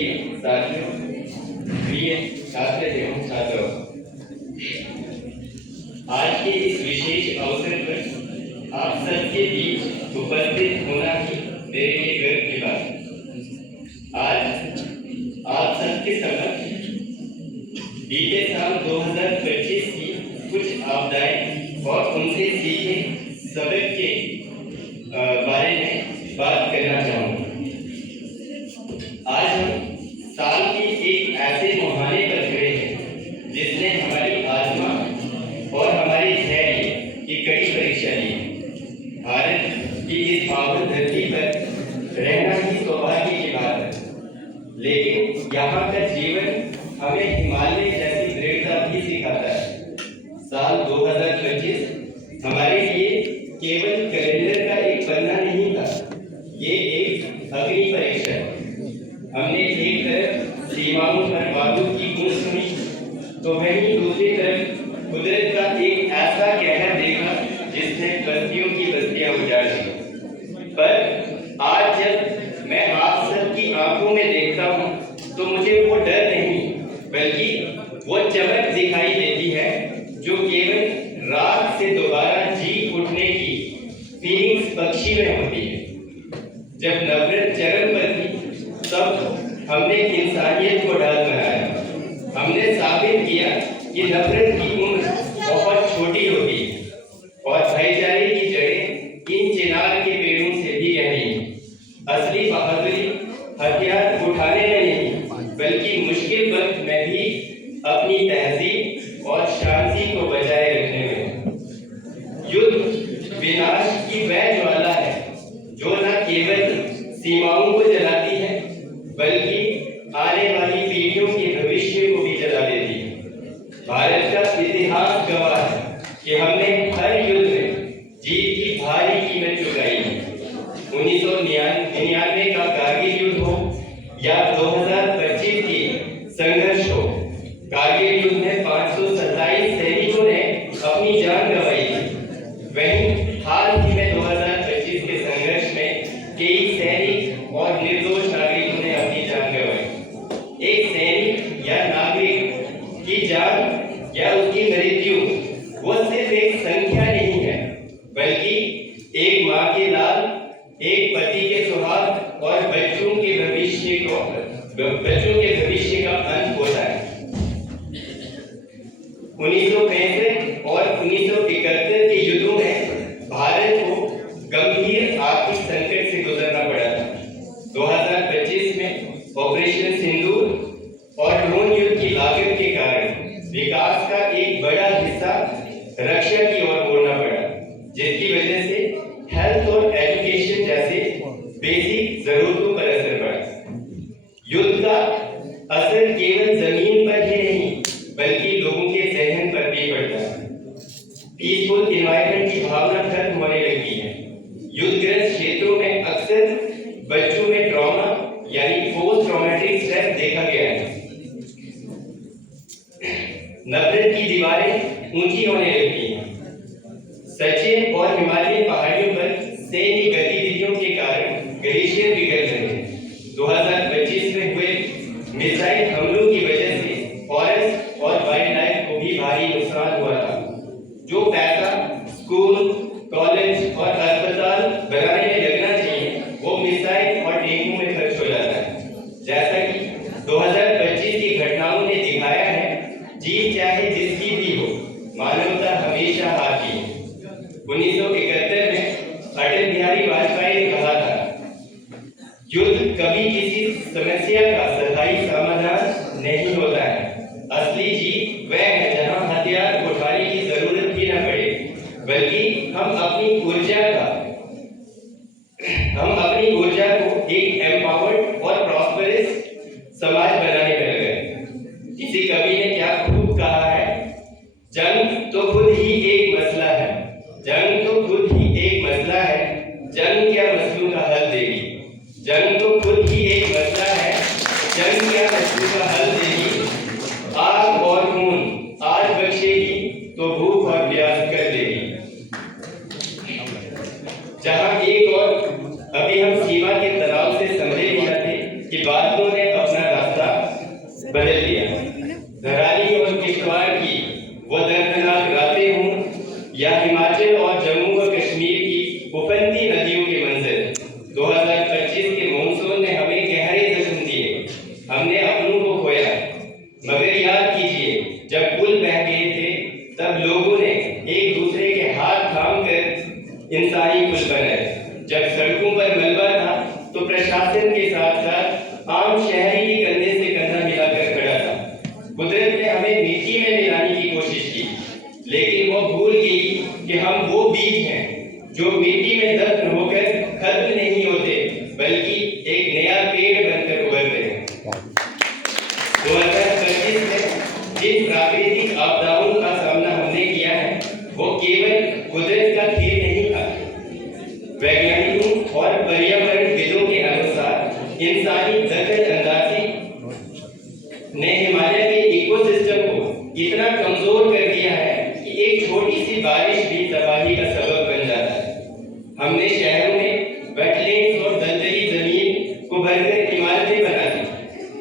साथियों, प्रिय छात्र एवं छात्रों, आज के इस विशेष अवसर पर आप सबके बीच उपस्थित होना ही मेरे लिए गर्व की बात है। आज आप सबके समक्ष बीते साल 2025 की कुछ आपदाएं और उनसे सीखे सबक के बारे में बात करना चाहूँगा। आज हम साल के एक ऐसे मुहाने पर खड़े हैं जिसने हमारी आत्मा और हमारे धैर्य की कड़ी परीक्षा ली है। भारत की इस पावन धरती पर रहना ही सौभाग्य की बात है, लेकिन यहाँ का जीवन हमें हिमालय जैसी दृढ़ता भी सिखाता है। साल 2025 हमारे लिए केवल कैलेंडर का एक पन्ना नहीं था, ये एक अग्नि परीक्षा है। हमने एक तरफ सीमाओं पर बारूद की गूंज सुनी, तो वहीं दूसरी तरफ कुदरत का एक ऐसा कहर देखा जिसने बस्तियों की बस्तियां उजाड़ दी। पर आज जब मैं आप सबकी आंखों में देखता हूँ तो मुझे वो डर नहीं बल्कि वो चमक दिखाई देती है जो केवल रात से दोबारा जी उठने की फीलिंग्स पक्षी में होती है। जब नफरत चरम पर थी तब हमने इंसानियत को ढाल बनाया। हमने साबित किया कि नफरत की उम्र बहुत छोटी होती है और भाईचारे की जड़ें इन चिनार के पेड़ों से भी गहरी हैं। असली बहादुरी हथियार उठाने में नहीं बल्कि मुश्किल वक्त में भी अपनी तहजीब और शांति को बचाए रखने में। युद्ध विनाश की वह ज्वाला है जो न केवल सीमाओं को जलाती है बल्कि आने वाली पीढ़ियों के भविष्य को भी जला देती है। भारत का इतिहास गवाह है कि हमने हर युद्ध में जीत की भारी कीमत चुकाई है। 1999 का कारगिल युद्ध हो या 2025 की संघर्ष हो, कारगिल युद्ध में 527 सैनिकों ने अपनी जान गंवाई थी। वहीं हाल ही में 2025 के संघर्ष में कई सैनिक और निर्दोष नागरिकों ने अपनी जान गंवाई। एक सैनिक या नागरिक की जान या उसकी मृत्यु वो सिर्फ एक संख्या नहीं है बल्कि एक माँ के लाल, एक पति के सुहाग और बच्चों के भविष्य का अंत होता है। 1965 और 1971 के युद्धों में भारत को गंभीर आर्थिक संकट से गुजरना पड़ा था। 2025 में ऑपरेशन सिंदूर और ड्रोन युद्ध की लागत के कारण विकास का एक बड़ा हिस्सा रक्षा की ओर मोड़ना पड़ा, जिसकी वजह से हेल्थ और एजुकेशन जैसे बेसिक जरूरतों पर असर पड़ा। युद्ध का असर केवल जमीन पर ही नहीं बल्कि लोगों के जहन पर भी पड़ता है। पीसफुल एनवायरनमेंट की भावना खत्म होने लगी है। युद्धग्रस्त क्षेत्रों में अक्सर बच्चों में ट्रॉमा यानी पोस्ट ट्रॉमेटिक स्ट्रेस देखा गया है। नफरत की दीवारें ऊंची होने लगती हैं। सचिन और हिमालयी पहाड़ियों पर सैन्य गतिविधियों के कारण ग्लेशियर पिघल रहे हैं। 2025 में हुए मिसाइल हमलों की वजह से फॉरेस्ट और वाइल्ड लाइफ को भी भारी नुकसान हुआ था। जो पैसा स्कूल, कॉलेज और अस्पताल बनाने में लगना चाहिए वो मिसाइल और डेंगू में खर्च हो जाता है। जैसा कि 2025 की घटनाओं ने दिखाया है, जीत चाहे जिसकी भी हो, मानवता हमेशा हारती है। 1971 में अटल बिहारी वाजपेयी ने कहा था, युद्ध कभी किसी समस्या का स्थायी समाधान नहीं होता है। असली जीत वह है जहां हथियार उठाने की जरूरत भी न पड़े बल्कि हम अपनी ऊर्जा को एक एम्पावर्ड और प्रॉस्पेरस समाज बनाने पर लगे। किसी कवि ने क्या खूब कहा है, जंग तो खुद ही एक मसला है, जंग तो खुद ही एक मसला है, जंग क्या मसलों का हल देगी। जंग तो खुद ही एक मसला है, जंग क्या मसलों का हल देगी।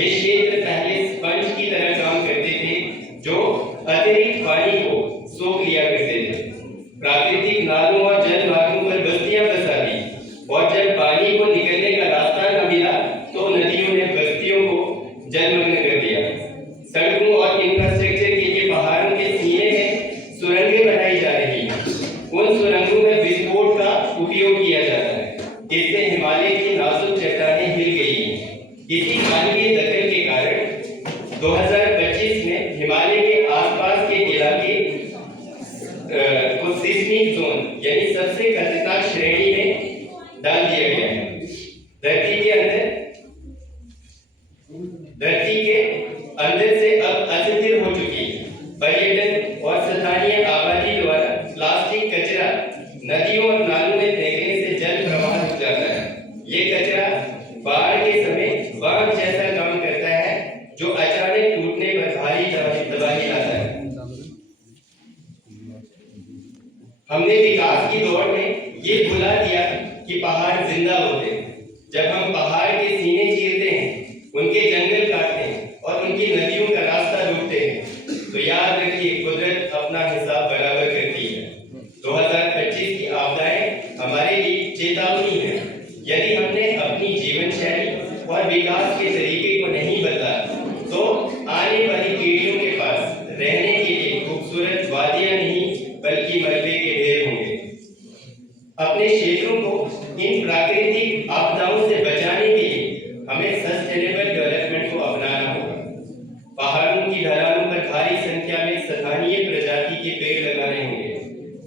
ये क्षेत्र पहले स्पंज की तरह काम करते थे जो अतिरिक्त पानी को सोख लिया करते थे। प्राकृतिक नालों और जल मार्गों पर बस्तियां बसा दी और जब पानी को निकलने का रास्ता न मिला तो नदियों ने बस्तियों को जलमग्न कर दिया। सड़कों और इंफ्रास्ट्रक्चर के लिए पहाड़ों के सीने में सुरंगें बनाई जा रही हैं। उन सुरंगों में विस्फोट का उपयोग किया जाता है। इससे हिमालय की नाजुक चट्टानें हिल गई हैं। इसी मानवीय दखल के कारण 2025 में हिमालय के आसपास के इलाके को सिस्मिक जोन यानी सबसे खतरनाक श्रेणी में डाल दिया गया है। धरती के अंदर से अब अस्थिर हो चुकी है। पर्यटन और स्थानीय आबादी द्वारा प्लास्टिक कचरा नदियों और नालों में फेंकने से जल प्रवाह रुक जाता है। ये कचरा बाढ़ के समय बांध जैसा काम करता है जो अचानक टूटने पर भारी तबाही लाता है। हमने विकास की दौड़ में ये भुला दिया कि पहाड़ जिंदा होते हैं। जब हम पहाड़ के सीने चीरते हैं, उनके जंगल काटते हैं और उनकी नदियों का रास्ता रोकते हैं तो याद रखिए कुदरत अपना हिसाब बराबर करती है। 2025 की आपदाएं हमारे लिए चेतावनी है। यदि हमने अपनी जीवन शैली और विकास के तरीके को नहीं बदला तो आने वाली पीढ़ियों के पास रहने के लिए खूबसूरत वादियां नहीं बल्कि मलबे के ढेर होंगे। अपने क्षेत्रों को इन प्राकृतिक आपदाओं से बचाने के लिए हमें सस्टेनेबल डेवलपमेंट को अपनाना होगा। पहाड़ों की ढलानों पर भारी संख्या में स्थानीय प्रजाति के पेड़ लगाने होंगे।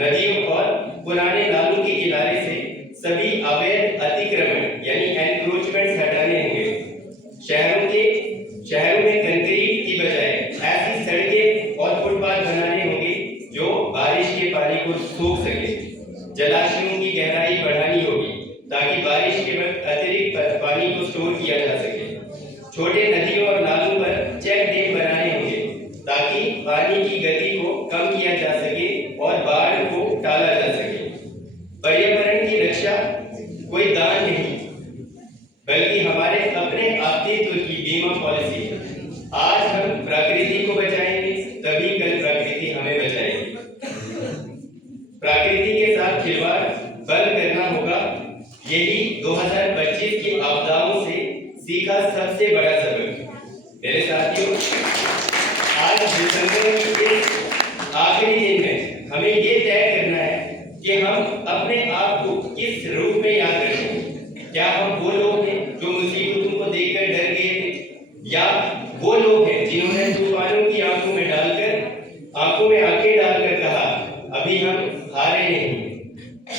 नदियों और पुराने नालों के किनारे से सभी अवैध अतिक्रमण यानी एनक्रोचमेंट्स हटाने होंगे। शहरों में कंक्रीट की बजाय ऐसी सड़कें और फुटपाथ बनाने होंगे जो बारिश के पानी को सोख सके। जलाशयों की गहराई बढ़ानी होगी ताकि बारिश के वक्त अतिरिक्त पानी को स्टोर किया जा सके। छोटे नदियों और नालों पर चेक डैम बनाने होंगे ताकि पानी की गति को कम किया जा सके और बाढ़ को टाला जा सके। पर्यावरण की रक्षा कोई दान नहीं बल्कि हमारे अपने अस्तित्व की बीमा पॉलिसी है। आज हम प्रकृति को बचाएंगे तभी कल प्रकृति हमें बचाएगी। प्रकृति के साथ खिलवाड़ बंद करना होगा। यही 2025 की आपदाओं से सीखा सबसे बड़ा सबक। मेरे साथियों, आज दिसंबर के इस आखिरी दिन में हमें ये तय करना है कि हम अपने आप को किस रूप में याद रखें। क्या हम वो लोग हैं जो मुसीबतों को देखकर डर गए थे या वो लोग हैं जिन्होंने तूफानों की आंखों में आंखें डालकर कहा अभी हम हारे नहीं।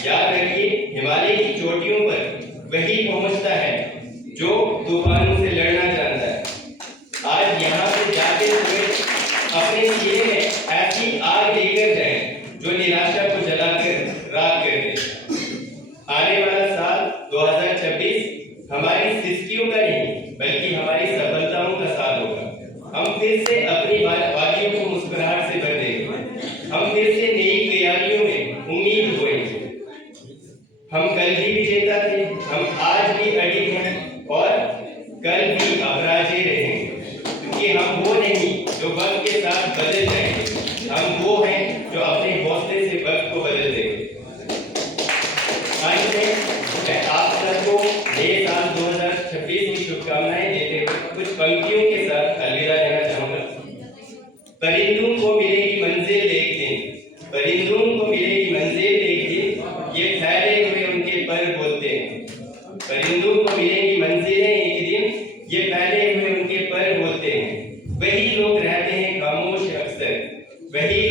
याद रखिए हिमालय की चोटियों पर वही पहुंचता है जो तूफानों से लड़ना जानता है। आज यहाँ से जाते हुए अपने सीने में ऐसी आग लेकर जाएं जो निराशा को जलाकर राख कर दे। आने वाला साल 2026 हमारी सिस्कियों का नहीं बल्कि हमारी सफलताओं का साल होगा। हम फिर से अपनी वादियों को मुस्कुराहट से भर देंगे। हम फिर से नई तैयारियों में उम्मीद बोएंगे। हम कल भी विजेता थे, हम आज भी अडिग हैं और कल भी अपराजय रहेंगे क्योंकि हम वो नहीं जो वक्त के साथ बदल जाएंगे, हम वो हैं जो अपने हौसले से वक्त को बदल देंगे। अंत में मैं आप सबको नए साल 2026 की शुभकामनाएं देते हुए कुछ पंक्तियों के साथ अलविदा कहना चाहूंगा। परिंदों को मिलेगी मंजिल एक दिन, परिंदों को मिलेगी मंजिल एक दिन, ये फैले हुए उनके पर बोलते हैं। परिंदों को मिलेगी मंजिलें एक दिन, ये फैले हुए उनके पर बोलते हैं। वही लोग रहते हैं खामोश अक्सर, वही